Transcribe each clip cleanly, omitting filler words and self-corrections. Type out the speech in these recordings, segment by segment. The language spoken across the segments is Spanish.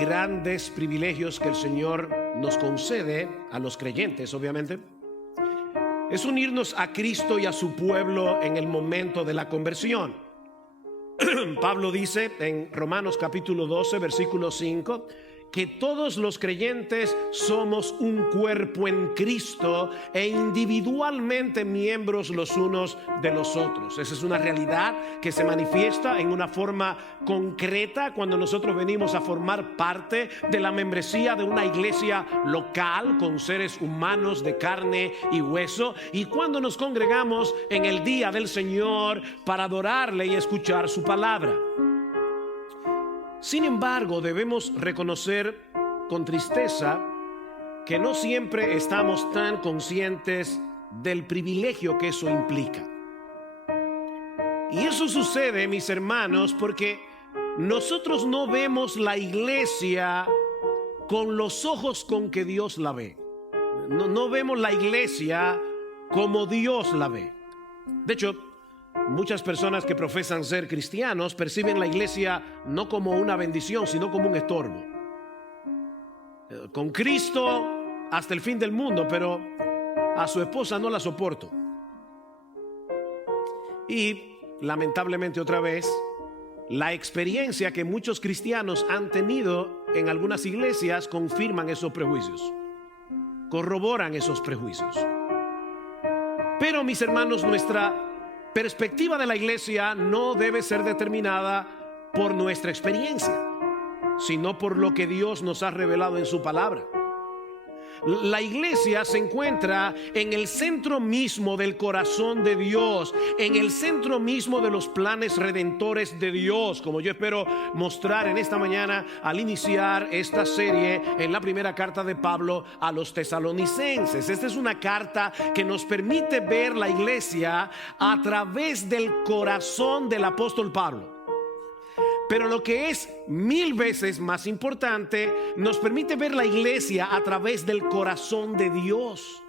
grandes privilegios que el Señor nos concede a los creyentes, obviamente, es unirnos a Cristo y a su pueblo en el momento de la conversión. Pablo dice en Romanos capítulo 12, versículo 5, que todos los creyentes somos un cuerpo en Cristo e individualmente miembros los unos de los otros. Esa es una realidad que se manifiesta en una forma concreta cuando nosotros venimos a formar parte de la membresía de una iglesia local con seres humanos de carne y hueso, y cuando nos congregamos en el día del Señor para adorarle y escuchar su palabra. Sin embargo, debemos reconocer con tristeza que no siempre estamos tan conscientes del privilegio que eso implica. Y eso sucede, mis hermanos, porque nosotros no vemos la iglesia con los ojos con que Dios la ve. No vemos la iglesia como Dios la ve. De hecho, muchas personas que profesan ser cristianos perciben la iglesia no como una bendición, sino como un estorbo. Con Cristo hasta el fin del mundo, pero a su esposa no la soporto. Y lamentablemente otra vez, la experiencia que muchos cristianos han tenido en algunas iglesias confirman esos prejuicios, corroboran esos prejuicios. Pero, mis hermanos, nuestra perspectiva de la iglesia no debe ser determinada por nuestra experiencia, sino por lo que Dios nos ha revelado en su palabra. La iglesia se encuentra en el centro mismo del corazón de Dios, en el centro mismo de los planes redentores de Dios, como yo espero mostrar en esta mañana al iniciar esta serie en la primera carta de Pablo a los tesalonicenses. Esta es una carta que nos permite ver la iglesia a través del corazón del apóstol Pablo. Pero lo que es 1000 veces más importante, nos permite ver la iglesia a través del corazón de Dios.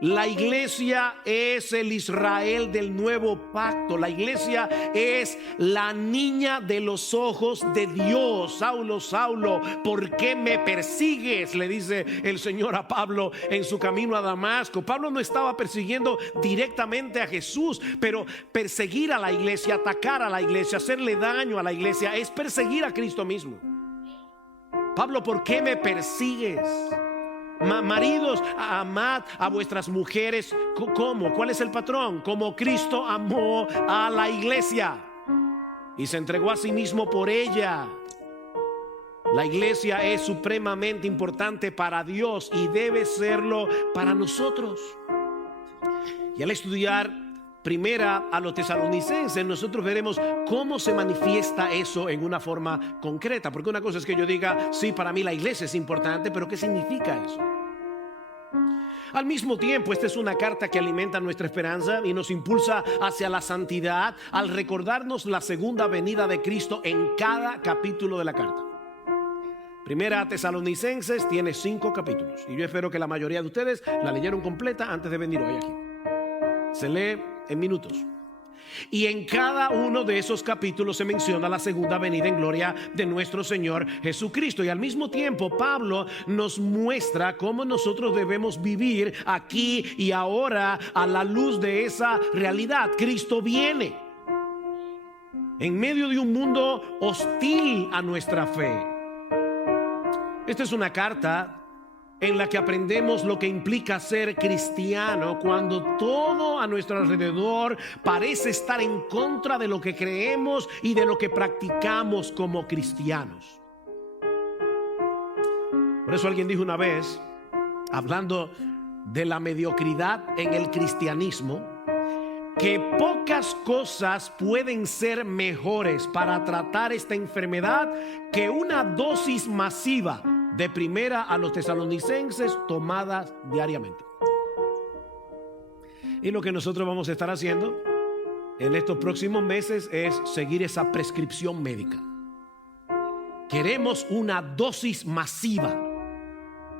La iglesia es el Israel del nuevo pacto. La iglesia es la niña de los ojos de Dios. Saulo, Saulo, ¿por qué me persigues?, le dice el Señor a Pablo en su camino a Damasco. Pablo no estaba persiguiendo directamente a Jesús, pero perseguir a la iglesia, atacar a la iglesia, hacerle daño a la iglesia, es perseguir a Cristo mismo. Pablo, ¿por qué me persigues? Maridos, amad a vuestras mujeres. ¿Cómo? ¿Cuál es el patrón? Como Cristo amó a la iglesia y se entregó a sí mismo por ella. La iglesia es supremamente importante para Dios y debe serlo para nosotros. Y al estudiar primera a los tesalonicenses, nosotros veremos cómo se manifiesta eso en una forma concreta. Porque una cosa es que yo diga, sí, para mí la iglesia es importante, pero ¿qué significa eso? Al mismo tiempo, esta es una carta que alimenta nuestra esperanza y nos impulsa hacia la santidad al recordarnos la segunda venida de Cristo en cada capítulo de la carta. Primera a Tesalonicenses tiene 5 capítulos y yo espero que la mayoría de ustedes la leyeron completa antes de venir hoy aquí. Se lee en minutos. Y en cada uno de esos capítulos se menciona la segunda venida en gloria de nuestro Señor Jesucristo. Y al mismo tiempo Pablo nos muestra cómo nosotros debemos vivir aquí y ahora a la luz de esa realidad. Cristo viene en medio de un mundo hostil a nuestra fe. Esta es una carta en la que aprendemos lo que implica ser cristiano cuando todo a nuestro alrededor parece estar en contra de lo que creemos y de lo que practicamos como cristianos. Por eso alguien dijo una vez, hablando de la mediocridad en el cristianismo, que pocas cosas pueden ser mejores para tratar esta enfermedad que una dosis masiva de primera a los tesalonicenses tomadas diariamente. Y lo que nosotros vamos a estar haciendo en estos próximos meses es seguir esa prescripción médica. Queremos una dosis masiva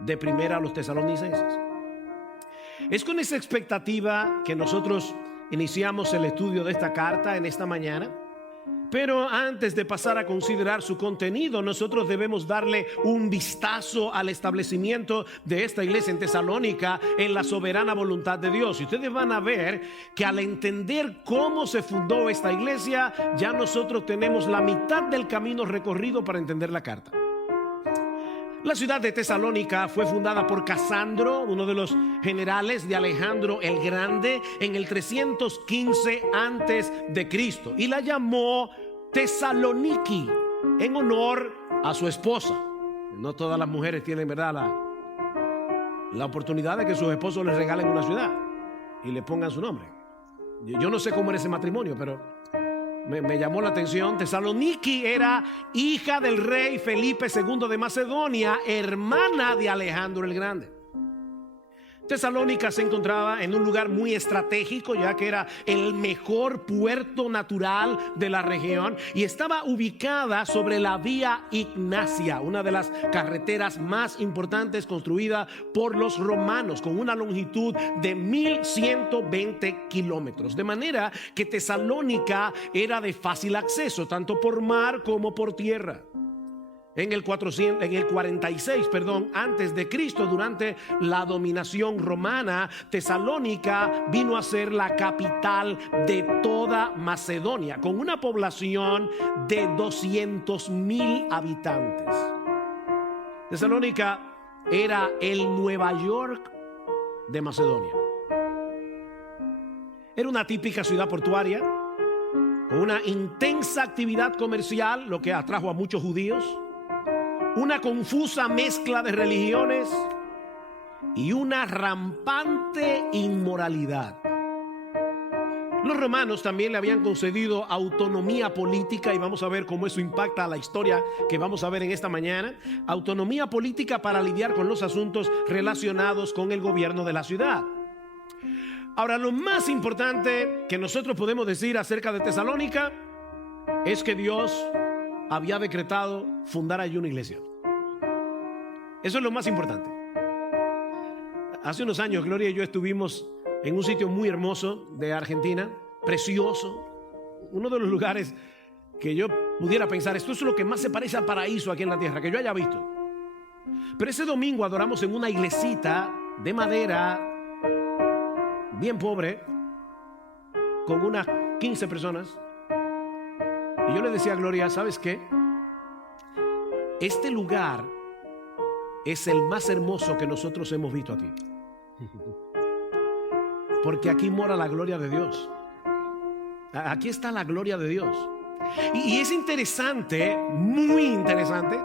de primera a los tesalonicenses. Es con esa expectativa que nosotros iniciamos el estudio de esta carta en esta mañana. Pero antes de pasar a considerar su contenido, nosotros debemos darle un vistazo al establecimiento de esta iglesia en Tesalónica en la soberana voluntad de Dios. Y ustedes van a ver que al entender cómo se fundó esta iglesia, ya nosotros tenemos la mitad del camino recorrido para entender la carta. La ciudad de Tesalónica fue fundada por Casandro, uno de los generales de Alejandro el Grande, en el 315 antes de Cristo, y la llamó Tesaloniki en honor a su esposa. No todas las mujeres tienen, ¿verdad?, la oportunidad de que sus esposos les regalen una ciudad y le pongan su nombre. Yo no sé cómo era ese matrimonio, pero me llamó la atención. Tesaloniki era hija del rey Felipe II de Macedonia, hermana de Alejandro el Grande. Tesalónica se encontraba en un lugar muy estratégico, ya que era el mejor puerto natural de la región, y estaba ubicada sobre la vía Ignacia, una de las carreteras más importantes construida por los romanos, con una longitud de 1120 kilómetros, de manera que Tesalónica era de fácil acceso tanto por mar como por tierra. En el 46, antes de Cristo, durante la dominación romana, Tesalónica vino a ser la capital de toda Macedonia, con una población de 200,000 habitantes. Tesalónica era el Nueva York de Macedonia. Era una típica ciudad portuaria, con una intensa actividad comercial, lo que atrajo a muchos judíos, una confusa mezcla de religiones y una rampante inmoralidad. Los romanos también le habían concedido autonomía política, y vamos a ver cómo eso impacta a la historia que vamos a ver en esta mañana. Autonomía política para lidiar con los asuntos relacionados con el gobierno de la ciudad. Ahora, lo más importante que nosotros podemos decir acerca de Tesalónica es que Dios había decretado fundar allí una iglesia. Eso es lo más importante. Hace unos años Gloria y yo estuvimos en un sitio muy hermoso de Argentina, precioso, uno de los lugares que yo pudiera pensar, esto es lo que más se parece al paraíso aquí en la tierra, que yo haya visto. Pero ese domingo adoramos en una iglesita de madera, bien pobre, con unas 15 personas. Y yo le decía a Gloria, ¿sabes qué? Este lugar es el más hermoso que nosotros hemos visto aquí. Porque aquí mora la gloria de Dios. Aquí está la gloria de Dios. Y es interesante, muy interesante,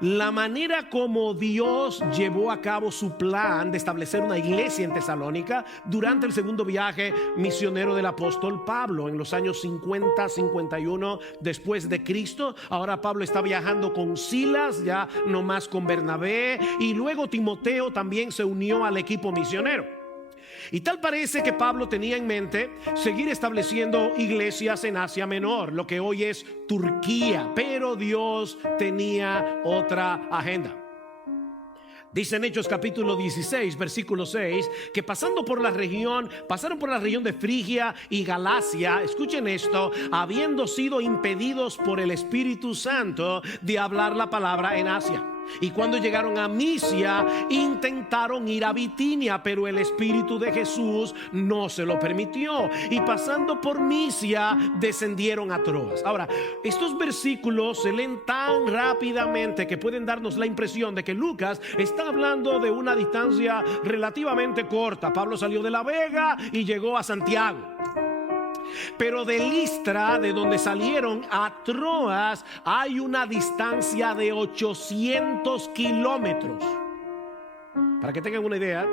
la manera como Dios llevó a cabo su plan de establecer una iglesia en Tesalónica durante el segundo viaje misionero del apóstol Pablo en los años 50-51 después de Cristo. Ahora Pablo está viajando con Silas, ya no más con Bernabé, y luego Timoteo también se unió al equipo misionero. Y tal parece que Pablo tenía en mente seguir estableciendo iglesias en Asia Menor, lo que hoy es Turquía, pero Dios tenía otra agenda. Dice en Hechos capítulo 16, versículo 6, que pasaron por la región de Frigia y Galacia, escuchen esto, habiendo sido impedidos por el Espíritu Santo de hablar la palabra en Asia. Y cuando llegaron a Misia, intentaron ir a Bitinia, pero el Espíritu de Jesús no se lo permitió. Y pasando por Misia, descendieron a Troas. Ahora, estos versículos se leen tan rápidamente que pueden darnos la impresión de que Lucas está hablando de una distancia relativamente corta. Pablo salió de La Vega y llegó a Santiago. Pero de Listra, de donde salieron, a Troas hay una distancia de 800 kilómetros. Para que tengan una idea,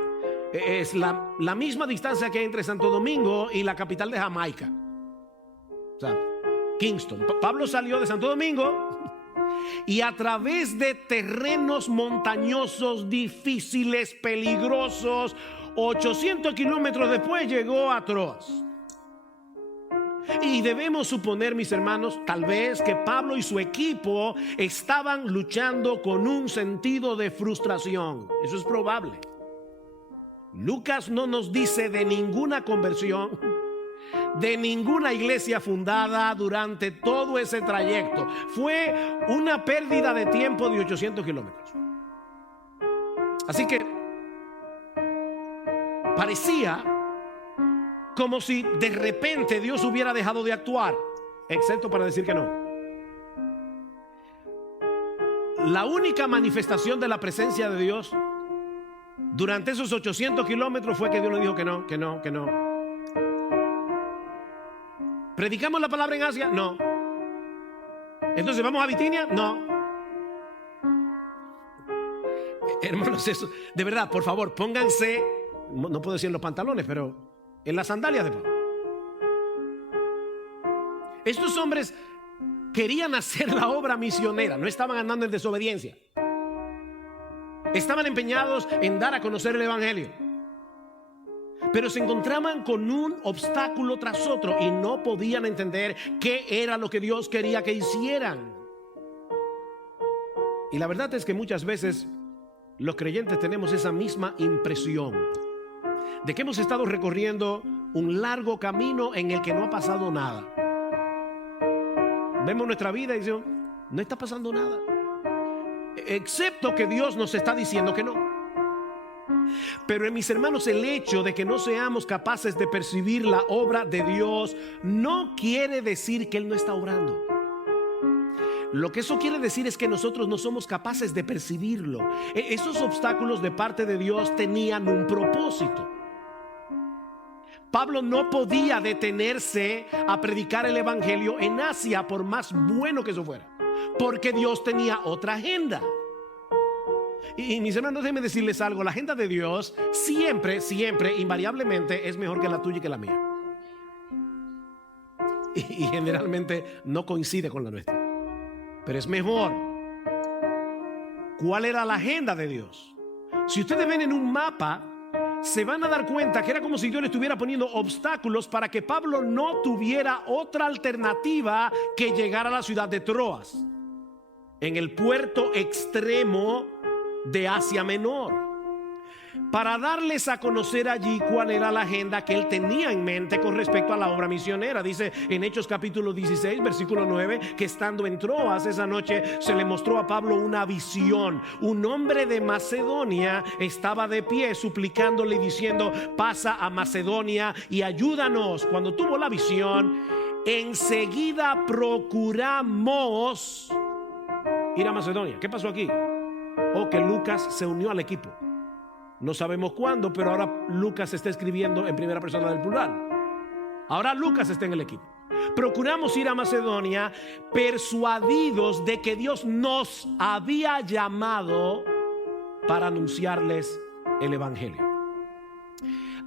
es la misma distancia que hay entre Santo Domingo y la capital de Jamaica, o sea, Kingston. Pablo salió de Santo Domingo y a través de terrenos montañosos, difíciles, peligrosos, 800 kilómetros después llegó a Troas. Y debemos suponer, mis hermanos, tal vez que Pablo y su equipo estaban luchando con un sentido de frustración. Eso es probable. Lucas no nos dice de ninguna conversión, de ninguna iglesia fundada durante todo ese trayecto. Fue una pérdida de tiempo de 800 kilómetros. Así que parecía como si de repente Dios hubiera dejado de actuar, excepto para decir que no. La única manifestación de la presencia de Dios durante esos 800 kilómetros fue que Dios le dijo que no, que no, que no. ¿Predicamos la palabra en Asia? No. Entonces, ¿vamos a Bitinia? No. Hermanos, eso, de verdad, por favor, pónganse, no puedo decir en los pantalones, pero en las sandalias de Pablo. Estos hombres querían hacer la obra misionera, no estaban andando en desobediencia. Estaban empeñados en dar a conocer el evangelio, pero se encontraban con un obstáculo tras otro y no podían entender qué era lo que Dios quería que hicieran. Y la verdad es que muchas veces los creyentes tenemos esa misma impresión de que hemos estado recorriendo un largo camino en el que no ha pasado nada. Vemos nuestra vida y decimos, no está pasando nada, excepto que Dios nos está diciendo que no. Pero mis hermanos, el hecho de que no seamos capaces de percibir la obra de Dios no quiere decir que Él no está obrando. Lo que eso quiere decir es que nosotros no somos capaces de percibirlo. Esos obstáculos de parte de Dios tenían un propósito. Pablo no podía detenerse a predicar el evangelio en Asia, por más bueno que eso fuera, porque Dios tenía otra agenda. Y mis hermanos, déjenme decirles algo: la agenda de Dios siempre, invariablemente es mejor que la tuya y que la mía. Y generalmente no coincide con la nuestra, pero es mejor. ¿Cuál era la agenda de Dios? Si ustedes ven en un mapa, se van a dar cuenta que era como si Dios le estuviera poniendo obstáculos para que Pablo no tuviera otra alternativa que llegar a la ciudad de Troas, en el puerto extremo de Asia Menor, para darles a conocer allí cuál era la agenda que él tenía en mente con respecto a la obra misionera. Dice en Hechos capítulo 16 versículo 9 que estando en Troas esa noche se le mostró a Pablo una visión. Un hombre de Macedonia estaba de pie suplicándole y diciendo: pasa a Macedonia y ayúdanos. Cuando tuvo la visión, enseguida procuramos ir a Macedonia. ¿Qué pasó aquí? Que Lucas se unió al equipo. No sabemos cuándo, pero ahora Lucas está escribiendo en primera persona del plural. Ahora Lucas está en el equipo. Procuramos ir a Macedonia, persuadidos de que Dios nos había llamado para anunciarles el evangelio.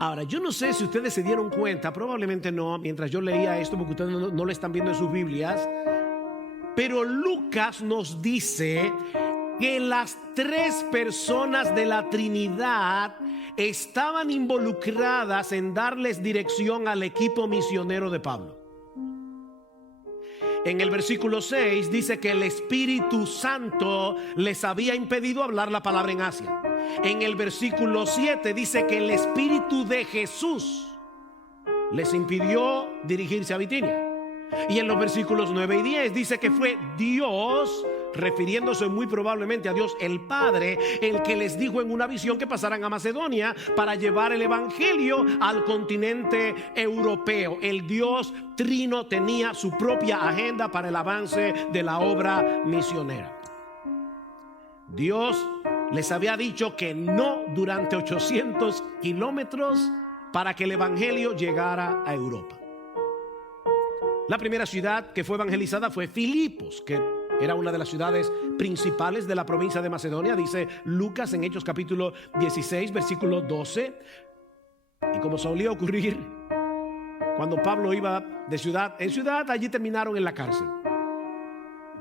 Ahora, yo no sé si ustedes se dieron cuenta, probablemente no, mientras yo leía esto, porque ustedes no lo están viendo en sus Biblias, pero Lucas nos dice que las tres personas de la Trinidad estaban involucradas en darles dirección al equipo misionero de Pablo. En el versículo 6 dice que el Espíritu Santo les había impedido hablar la palabra en Asia. En el versículo 7 dice que el Espíritu de Jesús les impidió dirigirse a Bitinia. Y en los versículos 9 y 10 dice que fue Dios, refiriéndose muy probablemente a Dios el Padre, el que les dijo en una visión que pasaran a Macedonia para llevar el evangelio al continente europeo. El Dios Trino tenía su propia agenda para el avance de la obra misionera. Dios les había dicho que no durante 800 kilómetros para que el evangelio llegara a Europa. La primera ciudad que fue evangelizada fue Filipos, que era una de las ciudades principales de la provincia de Macedonia. Dice Lucas en Hechos capítulo 16 versículo 12. Y como solía ocurrir cuando Pablo iba de ciudad en ciudad, allí terminaron en la cárcel.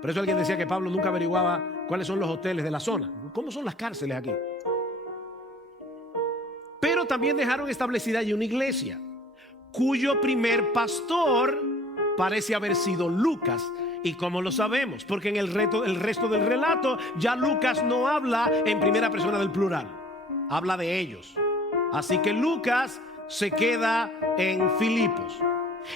Por eso alguien decía que Pablo nunca averiguaba cuáles son los hoteles de la zona. ¿Cómo son las cárceles aquí? Pero también dejaron establecida allí una iglesia, cuyo primer pastor parece haber sido Lucas. ¿Y cómo lo sabemos? Porque en el resto del relato ya Lucas no habla en primera persona del plural, habla de ellos. Así que Lucas se queda en Filipos.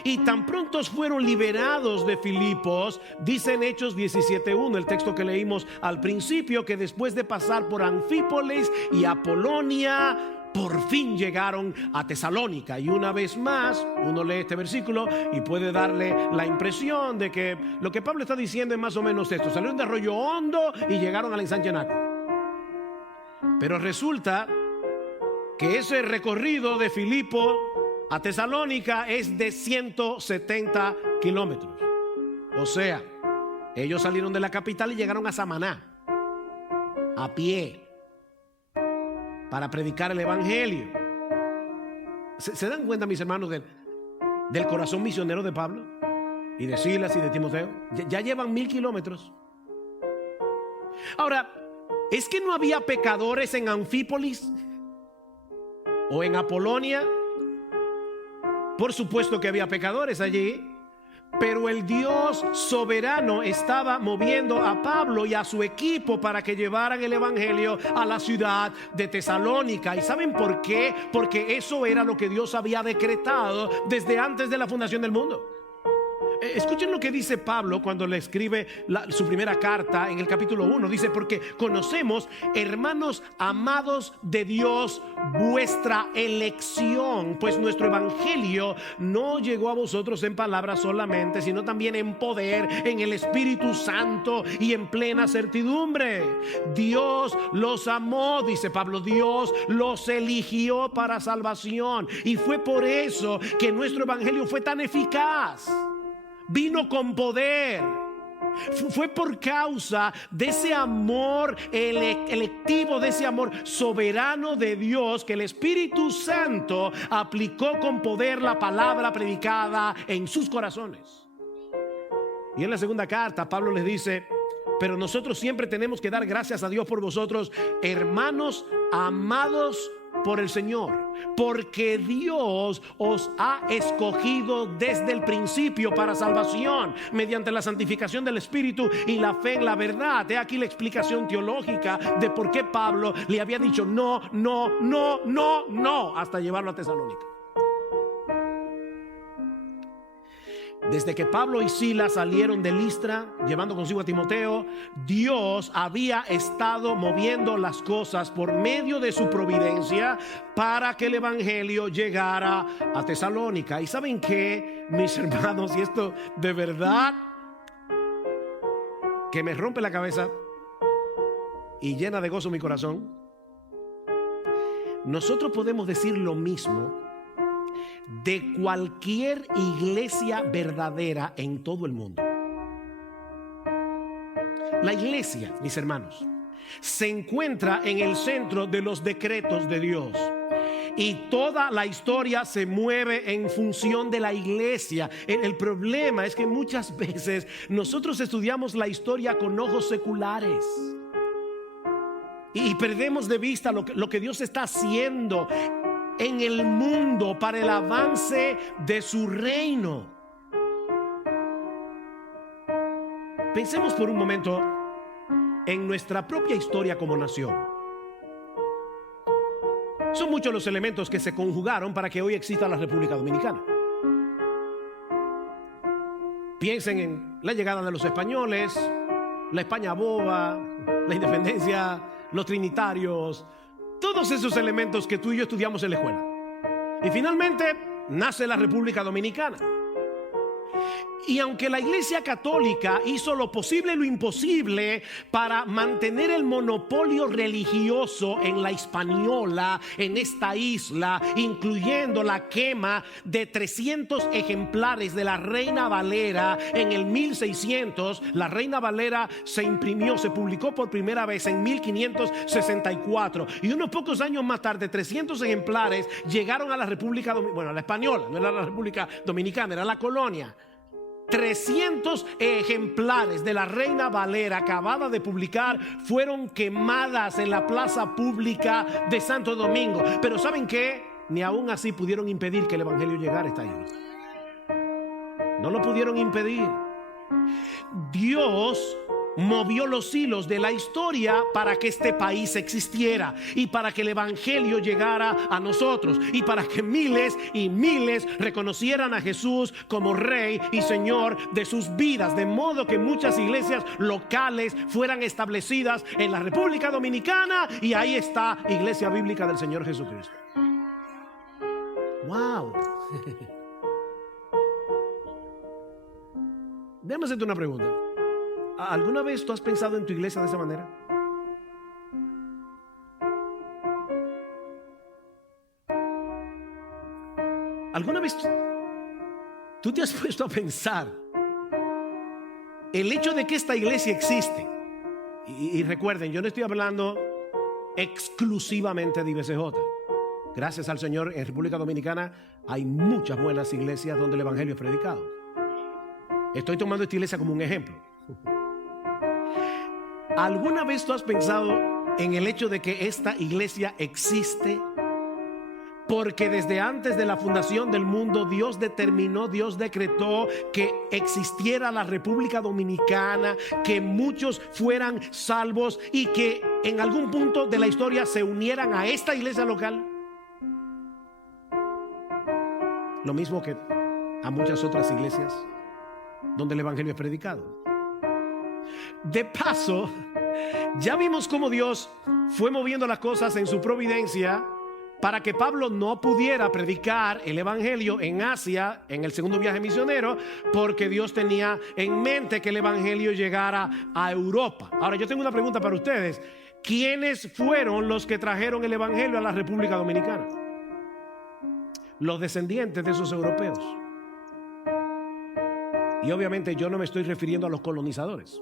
Y tan pronto fueron liberados de Filipos, dice en Hechos 17:1, el texto que leímos al principio, que después de pasar por Anfípolis y Apolonia, por fin llegaron a Tesalónica. Y una vez más, uno lee este versículo y puede darle la impresión de que lo que Pablo está diciendo es más o menos esto: salieron de Arroyo Hondo y llegaron a la Ensanchenaco. Pero resulta que ese recorrido de Filipo a Tesalónica es de 170 kilómetros. O sea, ellos salieron de la capital y llegaron a Samaná a pie para predicar el evangelio. ¿Se dan cuenta, mis hermanos, del corazón misionero de Pablo y de Silas y de Timoteo? Ya llevan 1000 kilómetros. Ahora, ¿es que no había pecadores en Anfípolis o en Apolonia? Por supuesto que había pecadores allí, pero el Dios soberano estaba moviendo a Pablo y a su equipo para que llevaran el evangelio a la ciudad de Tesalónica. ¿Y saben por qué? Porque eso era lo que Dios había decretado desde antes de la fundación del mundo. Escuchen lo que dice Pablo cuando le escribe su primera carta en el capítulo 1. Dice: porque conocemos, hermanos amados de Dios, vuestra elección, pues nuestro evangelio no llegó a vosotros en palabras solamente, sino también en poder, en el Espíritu Santo y en plena certidumbre. Dios los amó, dice Pablo, Dios los eligió para salvación, y fue por eso que nuestro evangelio fue tan eficaz. Vino con poder. Fue por causa de ese amor electivo, de ese amor soberano de Dios, que el Espíritu Santo aplicó con poder la palabra predicada en sus corazones. Y en la segunda carta Pablo les dice: pero nosotros siempre tenemos que dar gracias a Dios por vosotros, hermanos amados por el Señor, porque Dios os ha escogido desde el principio para salvación, mediante la santificación del Espíritu y la fe en la verdad. He aquí la explicación teológica de por qué Pablo le había dicho no, hasta llevarlo a Tesalónica. Desde que Pablo y Silas salieron de Listra llevando consigo a Timoteo, Dios había estado moviendo las cosas por medio de su providencia para que el evangelio llegara a Tesalónica. ¿Y saben qué, mis hermanos? Y esto de verdad que me rompe la cabeza y llena de gozo mi corazón. Nosotros podemos decir lo mismo de cualquier iglesia verdadera en todo el mundo. La iglesia, mis hermanos, se encuentra en el centro de los decretos de Dios, y toda la historia se mueve en función de la iglesia. El problema es que muchas veces nosotros estudiamos la historia con ojos seculares y perdemos de vista lo que Dios está haciendo en el mundo para el avance de su reino. Pensemos por un momento en nuestra propia historia como nación. Son muchos los elementos que se conjugaron para que hoy exista la República Dominicana. Piensen en la llegada de los españoles, la España boba, la independencia, los trinitarios, todos esos elementos que tú y yo estudiamos en la escuela. Y finalmente nace la República Dominicana. Y aunque la Iglesia Católica hizo lo posible y lo imposible para mantener el monopolio religioso en la Hispaniola, en esta isla, incluyendo la quema de 300 ejemplares de la Reina Valera en el 1600, la Reina Valera se imprimió, se publicó por primera vez en 1564, y unos pocos años más tarde 300 ejemplares llegaron a la República Dominicana, bueno, a la Española, no era la República Dominicana, era la colonia. 300 ejemplares de la Reina Valera acabada de publicar fueron quemadas en la plaza pública de Santo Domingo. Pero ¿saben qué? Ni aún así pudieron impedir que el evangelio llegara a esta isla. No lo pudieron impedir. Dios movió los hilos de la historia para que este país existiera y para que el evangelio llegara a nosotros y para que miles y miles reconocieran a Jesús como Rey y Señor de sus vidas, de modo que muchas iglesias locales fueran establecidas en la República Dominicana, y ahí está Iglesia Bíblica del Señor Jesucristo. Wow. Déjame hacerte una pregunta. ¿Alguna vez tú has pensado en tu iglesia de esa manera? ¿Alguna vez tú te has puesto a pensar el hecho de que esta iglesia existe? Y recuerden, yo no estoy hablando exclusivamente de IBCJ. Gracias al Señor, en República Dominicana hay muchas buenas iglesias donde el evangelio es predicado. Estoy tomando esta iglesia como un ejemplo. ¿Alguna vez tú has pensado en el hecho de que esta iglesia existe? Porque desde antes de la fundación del mundo, Dios determinó, Dios decretó que existiera la República Dominicana, que muchos fueran salvos y que en algún punto de la historia se unieran a esta iglesia local. Lo mismo que a muchas otras iglesias donde el evangelio es predicado. De paso, ya vimos cómo Dios fue moviendo las cosas en su providencia para que Pablo no pudiera predicar el evangelio en Asia en el segundo viaje misionero, porque Dios tenía en mente que el evangelio llegara a Europa. Ahora, yo tengo una pregunta para ustedes. ¿Quiénes fueron los que trajeron el evangelio a la República Dominicana? Los descendientes de esos europeos. Y obviamente yo no me estoy refiriendo a los colonizadores.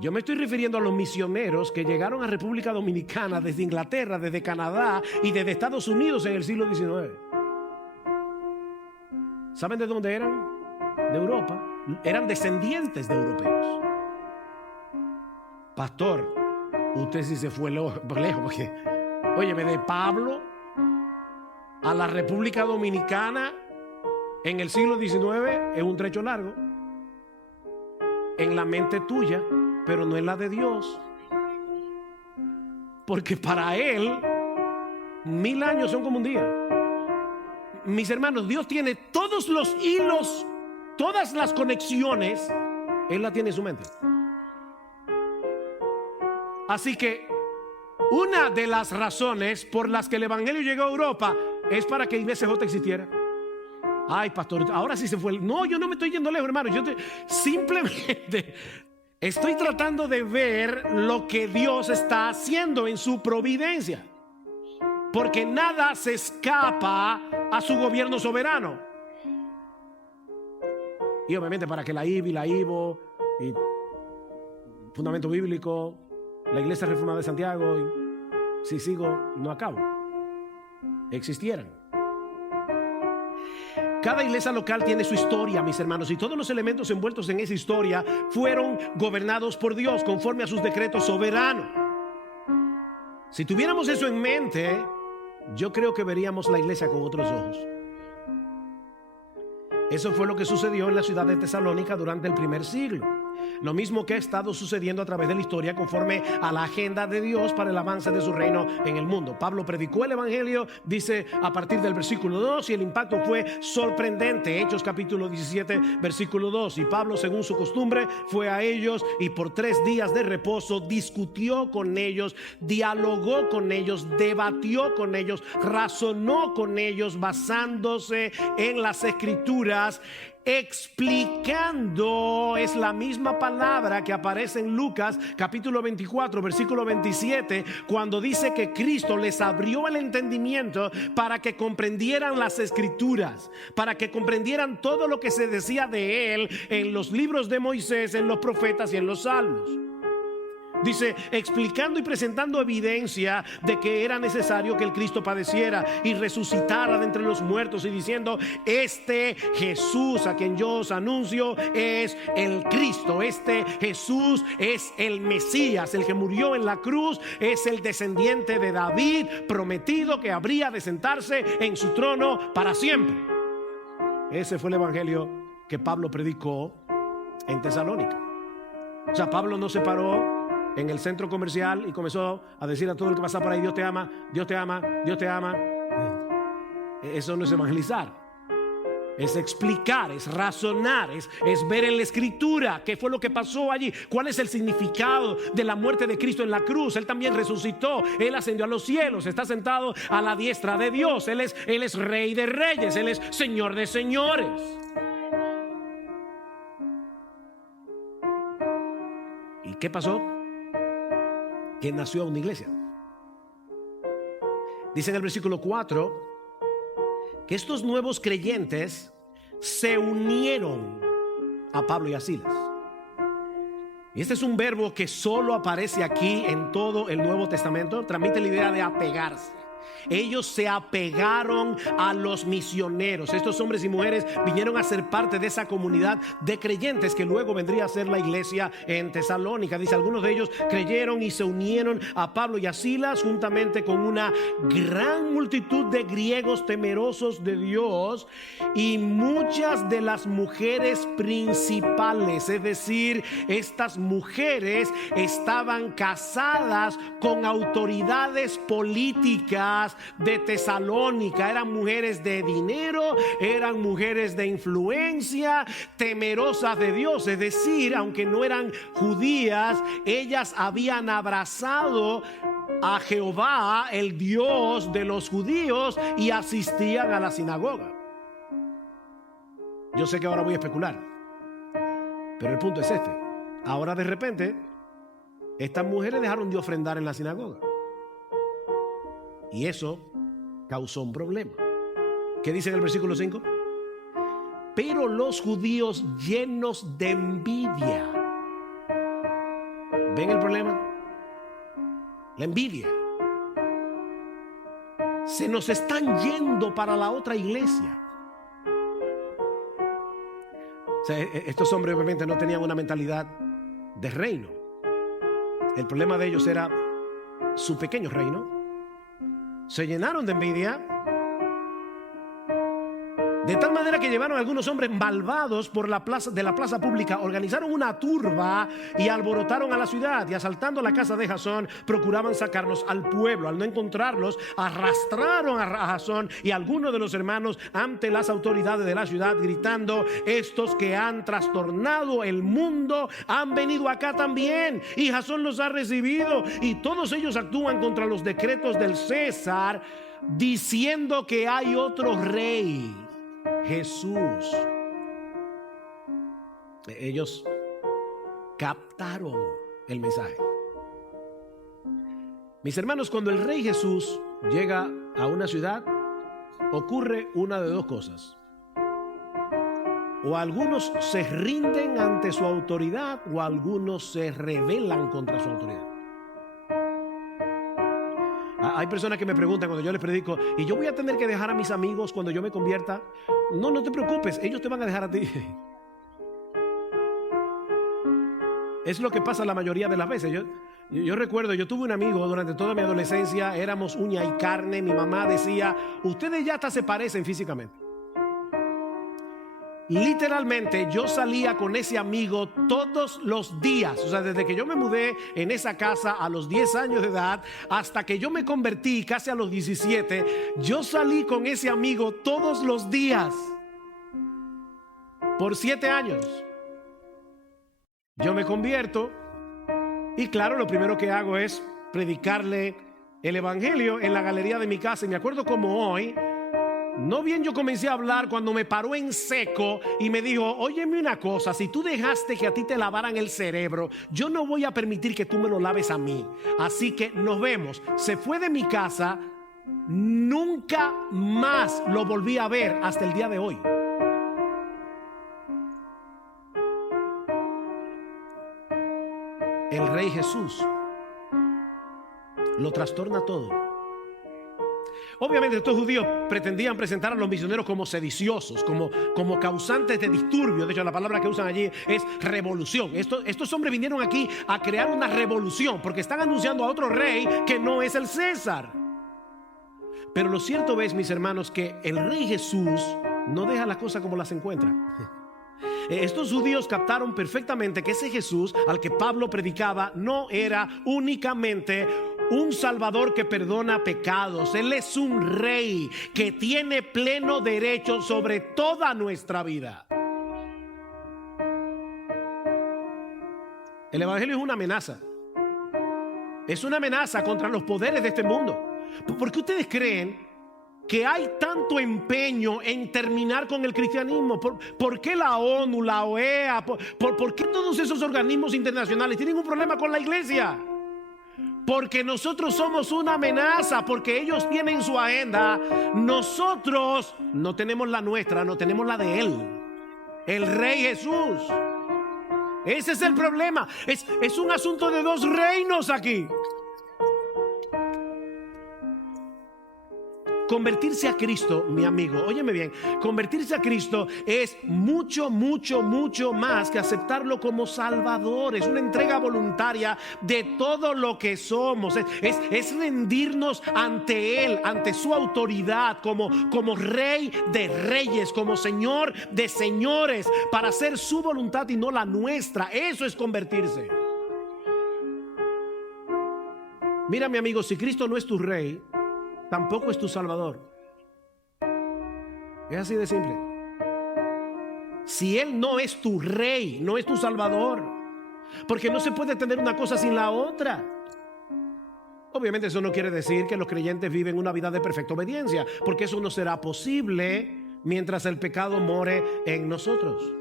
Yo me estoy refiriendo a los misioneros que llegaron a República Dominicana desde Inglaterra, desde Canadá y desde Estados Unidos en el siglo XIX. ¿Saben de dónde eran? De Europa. Eran descendientes de europeos. Pastor, usted sí se fue lejos, porque, óyeme, de Pablo a la República Dominicana en el siglo XIX es un trecho largo. En la mente tuya, pero no en la de Dios. Porque para Él 1000 años son como un día. Mis hermanos, Dios tiene todos los hilos, todas las conexiones, Él la tiene en su mente. Así que una de las razones por las que el evangelio llegó a Europa es para que IBCJ existiera. Ay, pastor, ahora sí se fue. No, yo no me estoy yendo lejos, hermano. Simplemente estoy tratando de ver lo que Dios está haciendo en su providencia, porque nada se escapa a su gobierno soberano. Y obviamente para que la IBI, la IVO y Fundamento Bíblico, la Iglesia Reformada de Santiago, y si sigo, no acabo, existieran. Cada iglesia local tiene su historia, mis hermanos, y todos los elementos envueltos en esa historia fueron gobernados por Dios conforme a sus decretos soberanos. Si tuviéramos eso en mente, yo creo que veríamos la iglesia con otros ojos. Eso fue lo que sucedió en la ciudad de Tesalónica durante el primer siglo. Lo mismo que ha estado sucediendo a través de la historia conforme a la agenda de Dios para el avance de su reino en el mundo. Pablo predicó el evangelio, dice a partir del versículo 2, y el impacto fue sorprendente. Hechos capítulo 17 versículo 2. Y Pablo, según su costumbre, fue a ellos y por 3 días de reposo discutió con ellos, dialogó con ellos, debatió con ellos, razonó con ellos basándose en las escrituras, explicando. Es la misma palabra que aparece en Lucas capítulo 24 versículo 27, cuando dice que Cristo les abrió el entendimiento para que comprendieran las escrituras, para que comprendieran todo lo que se decía de él en los libros de Moisés, en los profetas y en los salmos. Dice, explicando y presentando evidencia de que era necesario que el Cristo padeciera y resucitara de entre los muertos, y diciendo, este Jesús a quien yo os anuncio es el Cristo. Este Jesús es el Mesías, el que murió en la cruz, es el descendiente de David, prometido que habría de sentarse en su trono para siempre. Ese fue el evangelio que Pablo predicó en Tesalónica. O sea, Pablo no se paró en el centro comercial y comenzó a decir a todo el que pasaba por ahí: Dios te ama, Dios te ama, Dios te ama. Eso no es evangelizar. Es explicar, es razonar, es ver en la escritura qué fue lo que pasó allí, cuál es el significado de la muerte de Cristo en la cruz. Él también resucitó, Él ascendió a los cielos, está sentado a la diestra de Dios. Él es Rey de reyes, Él es Señor de señores. ¿Y qué pasó? Que nació una iglesia. Dice en el versículo 4 que estos nuevos creyentes se unieron a Pablo y a Silas. Y este es un verbo que solo aparece aquí en todo el Nuevo Testamento. Transmite la idea de apegarse. Ellos se apegaron a los misioneros. Estos hombres y mujeres vinieron a ser parte de esa comunidad de creyentes que luego vendría a ser la iglesia en Tesalónica. Dice: algunos de ellos creyeron y se unieron a Pablo y a Silas, juntamente con una gran multitud de griegos temerosos de Dios y muchas de las mujeres principales. Es decir, estas mujeres estaban casadas con autoridades políticas de Tesalónica. Eran mujeres de dinero, eran mujeres de influencia, temerosas de Dios. Es decir, aunque no eran judías, ellas habían abrazado a Jehová, el Dios de los judíos, y asistían a la sinagoga. Yo sé que ahora voy a especular, pero el punto es este: ahora de repente estas mujeres dejaron de ofrendar en la sinagoga. Y eso causó un problema. ¿Qué dice en el versículo 5? Pero los judíos, llenos de envidia. ¿Ven el problema? La envidia. Se nos están yendo para la otra iglesia. O sea, estos hombres obviamente no tenían una mentalidad de reino. El problema de ellos era su pequeño reino. Se llenaron de envidia, de tal manera que llevaron a algunos hombres malvados por la plaza pública, organizaron una turba y alborotaron a la ciudad, y asaltando la casa de Jasón procuraban sacarlos al pueblo. Al no encontrarlos, arrastraron a Jasón y a algunos de los hermanos ante las autoridades de la ciudad, gritando: estos que han trastornado el mundo han venido acá también, y Jasón los ha recibido, y todos ellos actúan contra los decretos del César, diciendo que hay otro rey, Jesús. Ellos captaron el mensaje. Mis hermanos, cuando el Rey Jesús llega a una ciudad, ocurre una de dos cosas: o algunos se rinden ante su autoridad, o algunos se rebelan contra su autoridad. Hay personas que me preguntan cuando yo les predico: ¿y yo voy a tener que dejar a mis amigos cuando yo me convierta? No te preocupes, ellos te van a dejar a ti. Es lo que pasa la mayoría de las veces. Yo recuerdo, yo tuve un amigo durante toda mi adolescencia, éramos uña y carne. Mi mamá decía: ustedes ya hasta se parecen físicamente. Literalmente yo salía con ese amigo todos los días. O sea, desde que yo me mudé en esa casa a los 10 años de edad hasta que yo me convertí casi a los 17, yo salí con ese amigo todos los días por 7 años. Yo me convierto y claro, lo primero que hago es predicarle el evangelio en la galería de mi casa. Y me acuerdo como hoy, no bien yo comencé a hablar, cuando me paró en seco y me dijo: óyeme una cosa, si tú dejaste que a ti te lavaran el cerebro, yo no voy a permitir que tú me lo laves a mí, así que nos vemos. Se fue de mi casa, nunca más lo volví a ver hasta el día de hoy. El Rey Jesús lo trastorna todo. Obviamente estos judíos pretendían presentar a los misioneros como sediciosos, como causantes de disturbios. De hecho, la palabra que usan allí es revolución. Estos hombres vinieron aquí a crear una revolución porque están anunciando a otro rey que no es el César. Pero lo cierto es, mis hermanos, que el Rey Jesús no deja las cosas como las encuentra. Estos judíos captaron perfectamente que ese Jesús al que Pablo predicaba no era únicamente un Salvador que perdona pecados. Él es un rey que tiene pleno derecho sobre toda nuestra vida. El evangelio es una amenaza. Es una amenaza contra los poderes de este mundo. ¿Por qué ustedes creen que hay tanto empeño en terminar con el cristianismo? ¿Por qué la ONU, la OEA, por qué todos esos organismos internacionales tienen un problema con la iglesia? Porque nosotros somos una amenaza, porque ellos tienen su agenda. Nosotros no tenemos la nuestra, no tenemos la de Él, el Rey Jesús. Ese es el problema. Es un asunto de dos reinos aquí. Convertirse a Cristo, mi amigo, óyeme bien, convertirse a Cristo es mucho, mucho, mucho más que aceptarlo como Salvador. Es una entrega voluntaria de todo lo que somos. Es rendirnos ante Él, ante su autoridad como Rey de reyes, como Señor de señores, para hacer su voluntad y no la nuestra. Eso es convertirse. Mira, mi amigo, si Cristo no es tu Rey, tampoco es tu Salvador. Es así de simple. Si Él no es tu Rey, no es tu Salvador, porque no se puede tener una cosa sin la otra. Obviamente eso no quiere decir que los creyentes viven una vida de perfecta obediencia, porque eso no será posible mientras el pecado more en nosotros.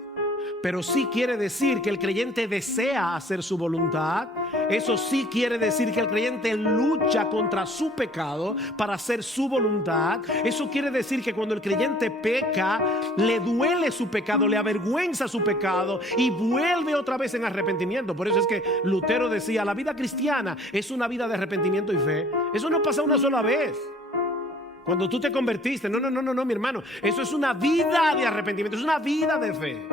Pero sí quiere decir que el creyente desea hacer su voluntad. Eso sí quiere decir que el creyente lucha contra su pecado para hacer su voluntad. Eso quiere decir que cuando el creyente peca, le duele su pecado, le avergüenza su pecado y vuelve otra vez en arrepentimiento. Por eso es que Lutero decía, la vida cristiana es una vida de arrepentimiento y fe. Eso no pasa una sola vez. Cuando tú te convertiste, no, mi hermano. Eso es una vida de arrepentimiento, es una vida de fe.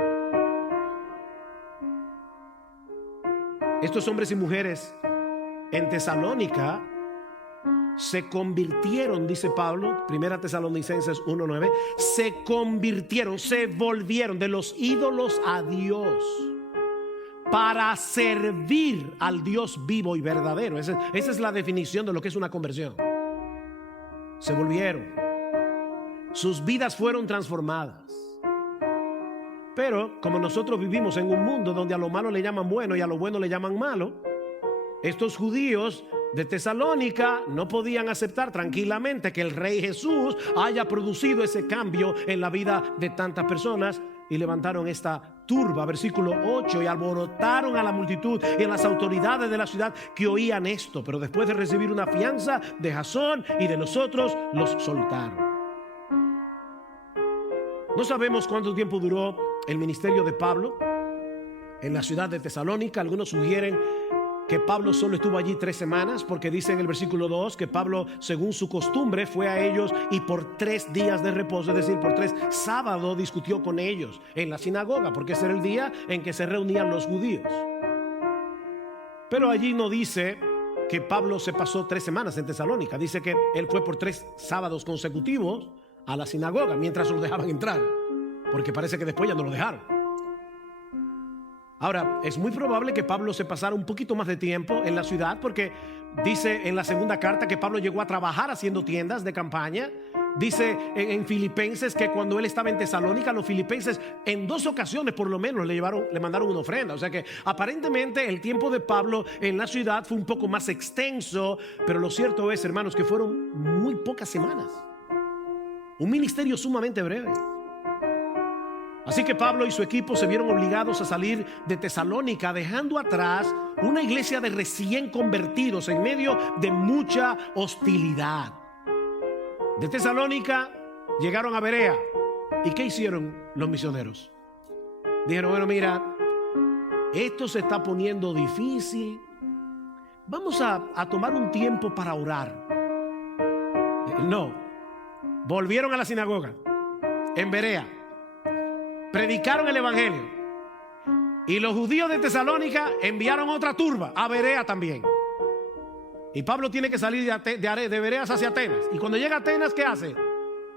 Estos hombres y mujeres en Tesalónica se convirtieron, dice Pablo, 1 Tesalonicenses 1:9, se convirtieron, se volvieron de los ídolos a Dios para servir al Dios vivo y verdadero. Esa es la definición de lo que es una conversión. Se volvieron. Sus vidas fueron transformadas. Pero como nosotros vivimos en un mundo donde a lo malo le llaman bueno y a lo bueno le llaman malo, estos judíos de Tesalónica no podían aceptar tranquilamente que el Rey Jesús haya producido ese cambio en la vida de tantas personas y levantaron esta turba, versículo 8, y alborotaron a la multitud y a las autoridades de la ciudad que oían esto. Pero después de recibir una fianza de Jasón y de los otros, los soltaron. No sabemos cuánto tiempo duró el ministerio de Pablo en la ciudad de Tesalónica. Algunos sugieren que Pablo solo estuvo allí 3 semanas, porque dice en el versículo 2 que Pablo, según su costumbre, fue a ellos y por 3 días de reposo, es decir, por 3 sábados, discutió con ellos en la sinagoga, porque ese era el día en que se reunían los judíos. Pero allí no dice que Pablo se pasó 3 semanas en Tesalónica. Dice que él fue por 3 sábados consecutivos a la sinagoga mientras lo dejaban entrar, porque parece que después ya no lo dejaron. Ahora, es muy probable que Pablo se pasara un poquito más de tiempo en la ciudad, porque dice en la segunda carta que Pablo llegó a trabajar haciendo tiendas de campaña. Dice en Filipenses que cuando él estaba en Tesalónica, los filipenses en 2 ocasiones por lo menos le mandaron una ofrenda. O sea que aparentemente el tiempo de Pablo en la ciudad fue un poco más extenso, pero lo cierto es, hermanos, que fueron muy pocas semanas. Un ministerio sumamente breve. Así que Pablo y su equipo se vieron obligados a salir de Tesalónica, dejando atrás una iglesia de recién convertidos en medio de mucha hostilidad. De Tesalónica llegaron a Berea. ¿Y qué hicieron los misioneros? Dijeron, bueno, mira, esto se está poniendo difícil. Vamos a tomar un tiempo para orar. No. Volvieron a la sinagoga en Berea, predicaron el evangelio, y los judíos de Tesalónica enviaron otra turba a Berea también. Y Pablo tiene que salir de Bereas hacia Atenas. Y cuando llega a Atenas, ¿qué hace?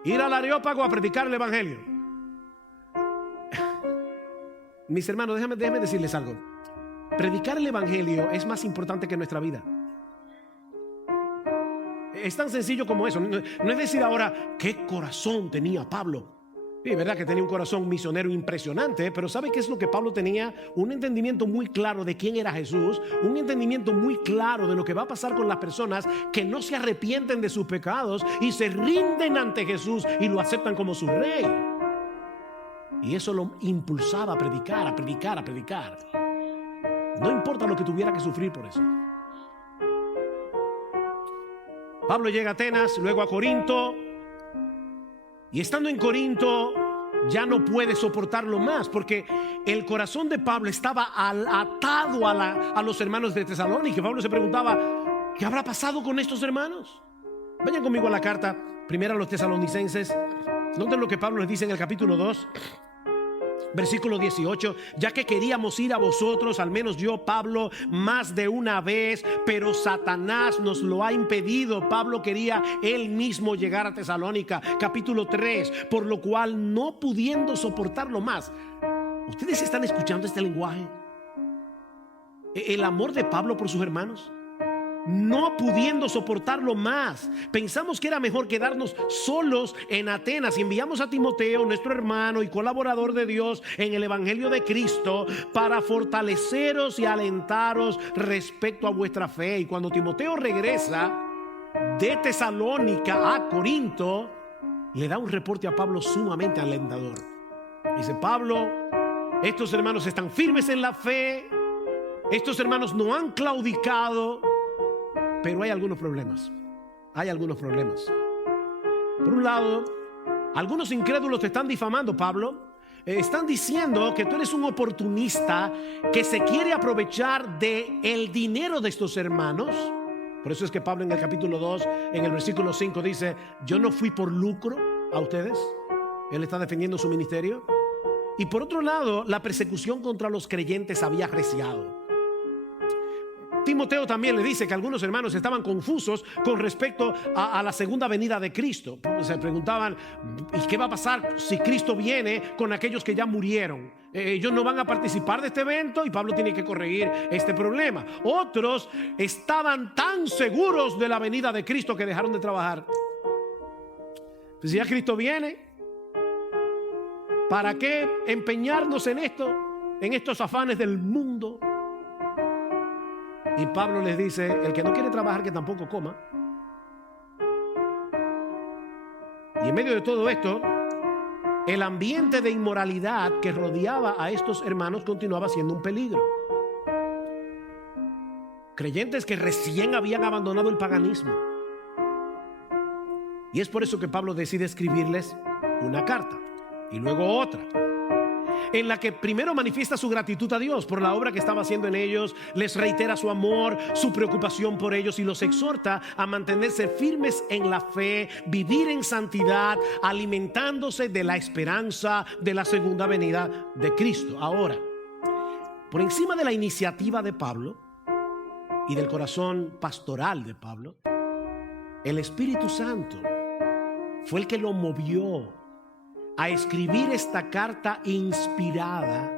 Ir al Areópago a predicar el evangelio. Mis hermanos, déjenme decirles algo. Predicar el evangelio es más importante que nuestra vida. Es tan sencillo como eso. No es decir ahora qué corazón tenía Pablo. Sí, verdad que tenía un corazón misionero impresionante, pero ¿sabe qué es lo que Pablo tenía? Un entendimiento muy claro de quién era Jesús, un entendimiento muy claro de lo que va a pasar con las personas que no se arrepienten de sus pecados y se rinden ante Jesús y lo aceptan como su rey. Y eso lo impulsaba a predicar, a predicar, a predicar. No importa lo que tuviera que sufrir por eso. Pablo llega a Atenas, luego a Corinto. Y estando en Corinto ya no puede soportarlo más, porque el corazón de Pablo estaba atado a los hermanos de Tesalónica. Pablo se preguntaba, ¿qué habrá pasado con estos hermanos? Vayan conmigo a la carta primera a los tesalonicenses. Noten lo que Pablo les dice en el capítulo 2. Versículo 18, ya que queríamos ir a vosotros, al menos yo, Pablo, más de una vez, pero Satanás nos lo ha impedido. Pablo quería él mismo llegar a Tesalónica. Capítulo 3, por lo cual no pudiendo soportarlo más. ¿Ustedes están escuchando este lenguaje? El amor de Pablo por sus hermanos. No pudiendo soportarlo más, pensamos que era mejor quedarnos solos en Atenas y enviamos a Timoteo, nuestro hermano y colaborador de Dios en el evangelio de Cristo, para fortaleceros y alentaros respecto a vuestra fe. Y cuando Timoteo regresa de Tesalónica a Corinto, le da un reporte a Pablo sumamente alentador. Dice: Pablo, estos hermanos están firmes en la fe, estos hermanos no han claudicado, pero hay algunos problemas. Hay algunos problemas. Por un lado, algunos incrédulos te están difamando, Pablo. Están diciendo que tú eres un oportunista que se quiere aprovechar del dinero de estos hermanos. Por eso es que Pablo en el capítulo 2, en el versículo 5 dice: yo no fui por lucro a ustedes. Él está defendiendo su ministerio. Y por otro lado, la persecución contra los creyentes había arreciado. Timoteo también le dice que algunos hermanos estaban confusos con respecto a la segunda venida de Cristo. Se preguntaban: ¿y qué va a pasar si Cristo viene con aquellos que ya murieron? Ellos no van a participar de este evento, y Pablo tiene que corregir este problema. Otros estaban tan seguros de la venida de Cristo que dejaron de trabajar. Pues si ya Cristo viene, ¿para qué empeñarnos en esto, en estos afanes del mundo? Y Pablo les dice: el que no quiere trabajar, que tampoco coma. Y en medio de todo esto, el ambiente de inmoralidad que rodeaba a estos hermanos continuaba siendo un peligro. Creyentes que recién habían abandonado el paganismo. Y es por eso que Pablo decide escribirles una carta y luego otra, en la que primero manifiesta su gratitud a Dios por la obra que estaba haciendo en ellos, les reitera su amor, su preocupación por ellos y los exhorta a mantenerse firmes en la fe, vivir en santidad, alimentándose de la esperanza de la segunda venida de Cristo. Ahora, por encima de la iniciativa de Pablo y del corazón pastoral de Pablo, el Espíritu Santo fue el que lo movió a escribir esta carta inspirada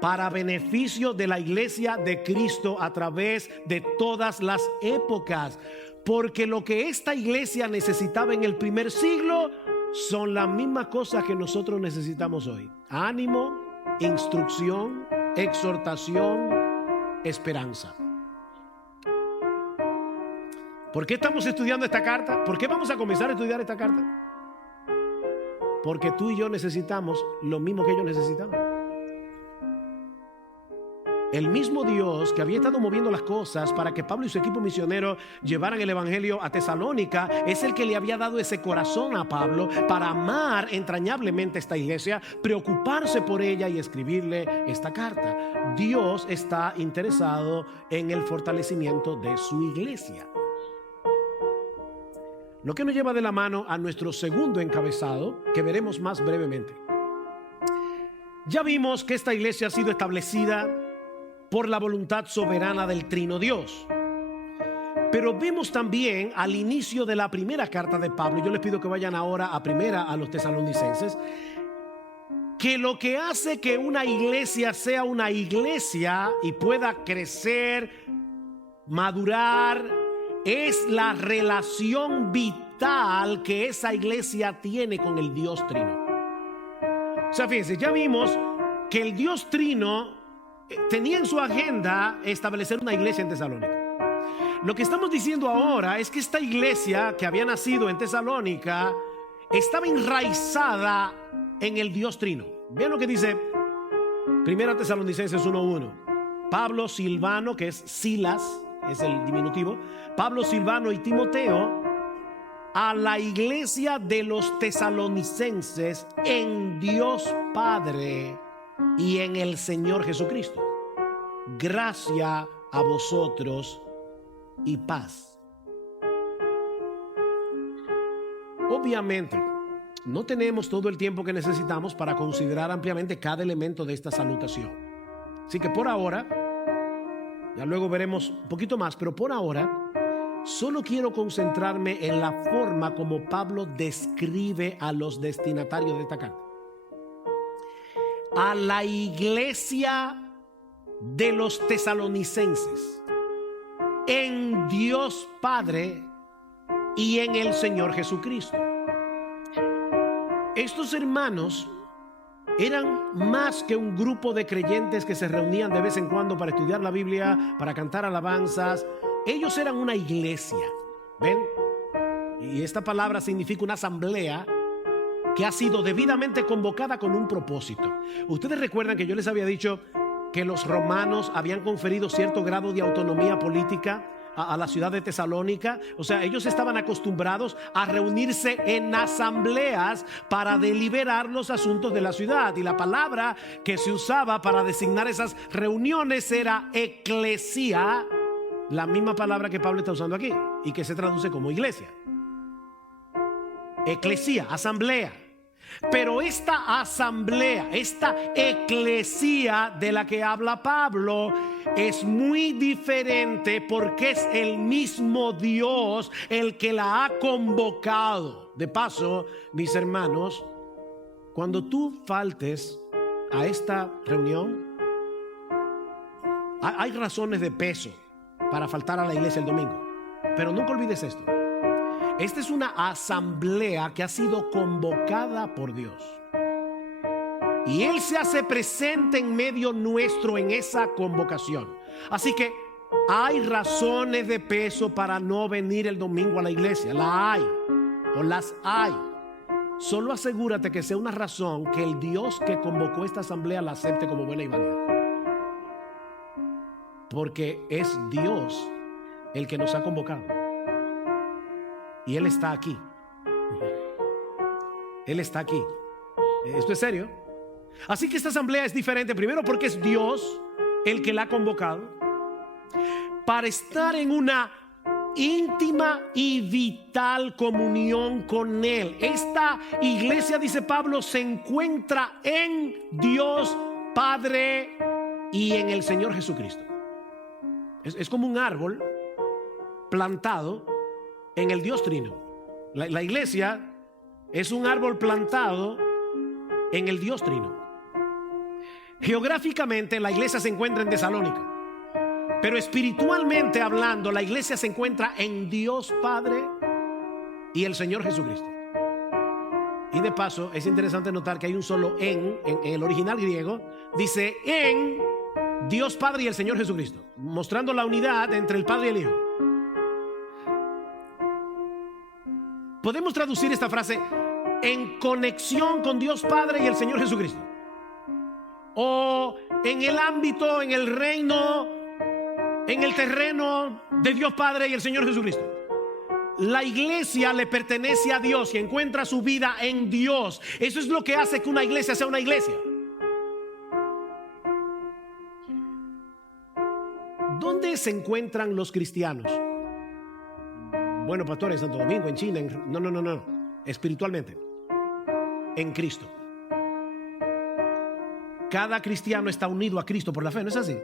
para beneficio de la iglesia de Cristo a través de todas las épocas. Porque lo que esta iglesia necesitaba en el primer siglo son las mismas cosas que nosotros necesitamos hoy: ánimo, instrucción, exhortación, esperanza. ¿Por qué estamos estudiando esta carta? ¿Por qué vamos a comenzar a estudiar esta carta? Porque tú y yo necesitamos lo mismo que ellos necesitaban. El mismo Dios que había estado moviendo las cosas para que Pablo y su equipo misionero llevaran el evangelio a Tesalónica es el que le había dado ese corazón a Pablo para amar entrañablemente esta iglesia, preocuparse por ella y escribirle esta carta. Dios está interesado en el fortalecimiento de su iglesia. Lo que nos lleva de la mano a nuestro segundo encabezado, que veremos más brevemente. Ya vimos que esta iglesia ha sido establecida por la voluntad soberana del Trino Dios. Pero vemos también al inicio de la primera carta de Pablo, yo les pido que vayan ahora a primera a los tesalonicenses, que lo que hace que una iglesia sea una iglesia y pueda crecer, madurar, es la relación vital que esa iglesia tiene con el Dios Trino. O sea, fíjense, ya vimos que el Dios Trino tenía en su agenda establecer una iglesia en Tesalónica. Lo que estamos diciendo ahora es que esta iglesia que había nacido en Tesalónica estaba enraizada en el Dios Trino. Vean lo que dice 1 Tesalonicenses 1:1. Pablo, Silvano, que es Silas, es el diminutivo, Pablo, Silvano y Timoteo, a la iglesia de los tesalonicenses en Dios Padre y en el Señor Jesucristo. Gracia a vosotros y paz. Obviamente, no tenemos todo el tiempo que necesitamos para considerar ampliamente cada elemento de esta salutación. Así que por ahora, ya luego veremos un poquito más, pero por ahora solo quiero concentrarme en la forma como Pablo describe a los destinatarios de esta carta. A la iglesia de los tesalonicenses en Dios Padre y en el Señor Jesucristo. Estos hermanos eran más que un grupo de creyentes que se reunían de vez en cuando para estudiar la Biblia, para cantar alabanzas. Ellos eran una iglesia, ¿ven? Y esta palabra significa una asamblea que ha sido debidamente convocada con un propósito. Ustedes recuerdan que yo les había dicho que los romanos habían conferido cierto grado de autonomía política a la ciudad de Tesalónica. O sea, ellos estaban acostumbrados a reunirse en asambleas para deliberar los asuntos de la ciudad, y la palabra que se usaba para designar esas reuniones era eclesia, la misma palabra que Pablo está usando aquí y que se traduce como iglesia. Eclesia, asamblea. Pero esta asamblea, esta eclesia de la que habla Pablo es muy diferente, porque es el mismo Dios el que la ha convocado. De paso, mis hermanos, cuando tú faltes a esta reunión, hay razones de peso para faltar a la iglesia el domingo, pero nunca olvides esto. Esta es una asamblea que ha sido convocada por Dios, y Él se hace presente en medio nuestro en esa convocación. Así que hay razones de peso para no venir el domingo a la iglesia. La hay, o las hay. Solo asegúrate que sea una razón que el Dios que convocó esta asamblea la acepte como buena y válida, porque es Dios el que nos ha convocado. Y Él está aquí. Él está aquí. Esto es serio. Así que esta asamblea es diferente, primero porque es Dios el que la ha convocado para estar en una íntima y vital comunión con Él. Esta iglesia, dice Pablo, se encuentra en Dios Padre y en el Señor Jesucristo. Es como un árbol plantado en el Dios Trino. La iglesia es un árbol plantado en el Dios Trino. Geográficamente la iglesia se encuentra en Tesalónica, pero espiritualmente hablando, la iglesia se encuentra en Dios Padre y el Señor Jesucristo. Y de paso es interesante notar que hay un solo en el original griego. Dice en Dios Padre y el Señor Jesucristo, mostrando la unidad entre el Padre y el Hijo. Podemos traducir esta frase en conexión con Dios Padre y el Señor Jesucristo, o en el ámbito, en el reino, en el terreno de Dios Padre y el Señor Jesucristo. La iglesia le pertenece a Dios y encuentra su vida en Dios. Eso es lo que hace que una iglesia sea una iglesia. ¿Dónde se encuentran los cristianos? Bueno, pastor, en Santo Domingo, en China, no. Espiritualmente, en Cristo. Cada cristiano está unido a Cristo por la fe, ¿no es así?